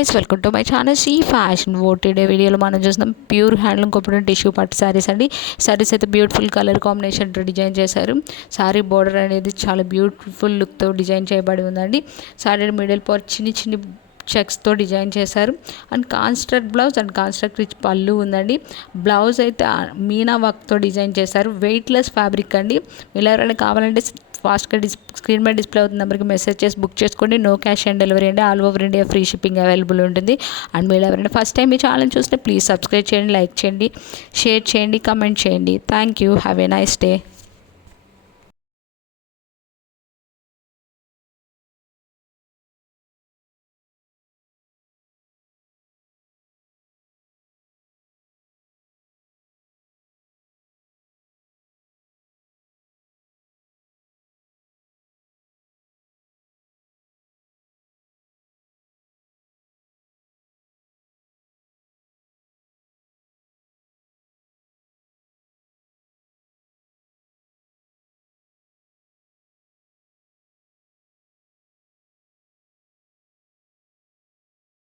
Welcome to my channel Sri fashion today వీడియోలో మనం చూస్తున్నాం ప్యూర్ హ్యాండ్లూమ్ కొప్పడం టిష్యూ పట్టు సారీస్ అండి. సారీస్ అయితే బ్యూటిఫుల్ కలర్ కాంబినేషన్తో డిజైన్ చేశారు. సారీ బోర్డర్ అనేది చాలా బ్యూటిఫుల్ లుక్తో డిజైన్ చేయబడి ఉందండి. సారీ మిడిల్ పార్ట్ చిన్ని చిన్ని చెక్స్తో డిజైన్ చేశారు. And construct blouse and construct rich పళ్ళు ఉందండి. బ్లౌజ్ అయితే మీనా వర్క్తో డిజైన్ చేశారు. వెయిట్లెస్ ఫ్యాబ్రిక్ అండి. ఇలా ఎవరైనా కావాలంటే ఫాస్ట్గా స్క్రీన్ మీద డిస్ప్లే అవుతుంది నెంబర్కి మెసేజ్ చేసి బుక్ చేసుకోండి. నో క్యాష్ ఆన్ డెలివరీ అండి. All over India free shipping available ఉంటుంది. అండ్ మీరు ఎవరైనా ఫస్ట్ టైం ఈ ఛానల్ చూస్తే ప్లీజ్ సబ్స్క్రైబ్ చేయండి, లైక్ చేయండి, షేర్ చేయండి, కమెంట్ చేయండి. Thank you. Have a nice day.